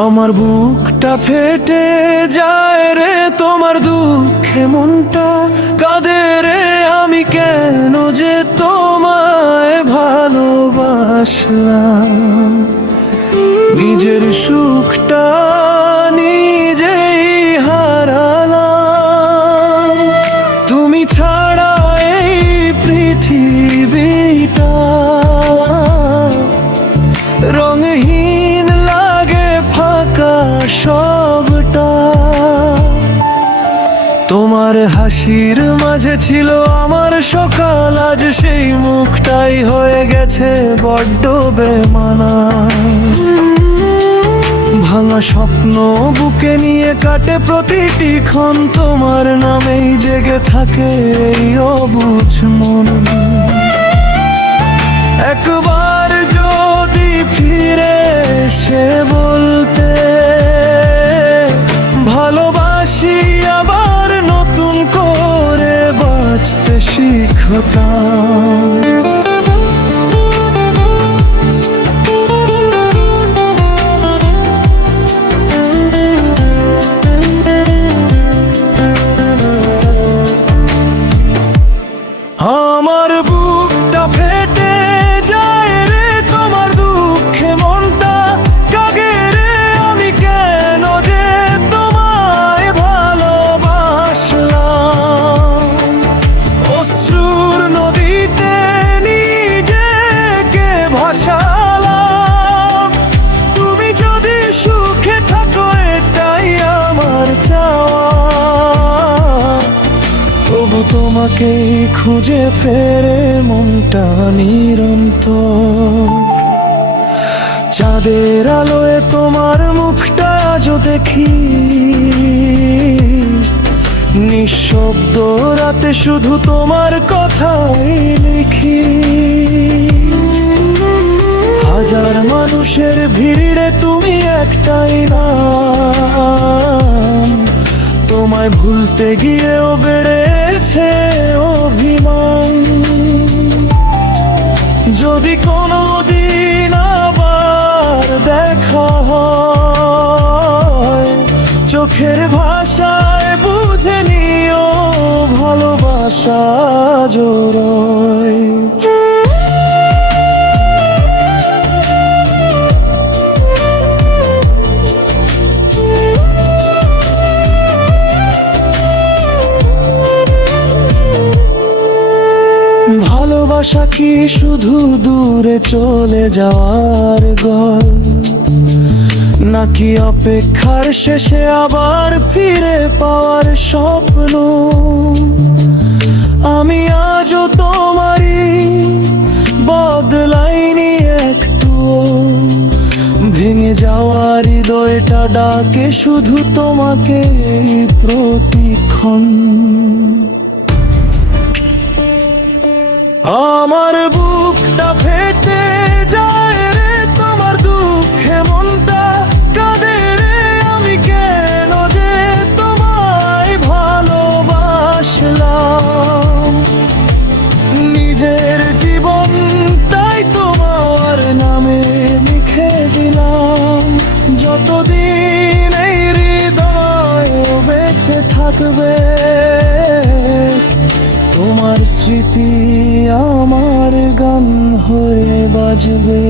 আমার বুকটা ফেটে যায় রে তোমার দুঃখে, মনটা কাঁদে রে, আমি কেন যে তোমায় ভালোবাসলাম। নিজের সুখটা নিজেই হারালাম, তুমি ছাড়া এই পৃথিবীটা রঙহীন লাগে, ফাঁকা সবটা। তোমার হাসির মাঝে ছিল আমার সকাল, আজ সেই মুখটাই হয়ে গেছে বড্ড বেমানা। ভাঙা স্বপ্ন বুকে নিয়ে কাটে প্রতিটি ক্ষণ, তোমার নামেই জেগে থাকে এই অবুঝ মন। একবার যদি ফিরে এসে বলতে ভালোবাসি, আবার নতুন করে বাঁচতে শিখতাম। আমার বুকটা ফেটে যায় রে তোমার দুঃখে, মনটা কাঁদে রে, আমি কেন যে তোমায় ভালোবাসলাম। অশ্রুর নদীতে নিজেকে ভাসালাম, তুমি যদি সুখে থাকো এটাই আমার চাওয়া। তবু তোমাকে খুঁজে ফেরে মনটা নিরন্তর। চাঁদের আলোয় তোমার মুখটা আজও দেখি, নিঃশব্দ রাতে শুধু তোমার কথাই লিখি। হাজার মানুষের ভিড়ে তুমি একটাই নাম, তোমায় ভুলতে গিয়েও বেড়েছে অভিমান। যদি কোনোদিন আবার দেখা হয়, চোখের ভাষায় বুঝে নিও ভালোবাসা জোড়ায়। ভালোবাসা কি শুধু দূরে চলে যাওয়ার গল্প, নাকি অপেক্ষার শেষে আবার ফিরে পাওয়ার স্বপ্ন? আমি আজও তোমারই, বদলাইনি একটু। ভেঙে যাওয়ার হৃদয়টা ডাকে শুধু তোমাকে প্রতিক্ষণ। আমার বুকটা ফেটে যায় রে তোমার দুঃখে, মনটা কাঁদে রে, আমি কেন যে তোমায় ভালোবাসলাম। নিজের জীবনটাই তোমার নামে লিখে দিলাম, যতদিন এই হৃদয় বেঁচে থাকবে তোমার স্মৃতি আমার গান হয়ে বাজবে।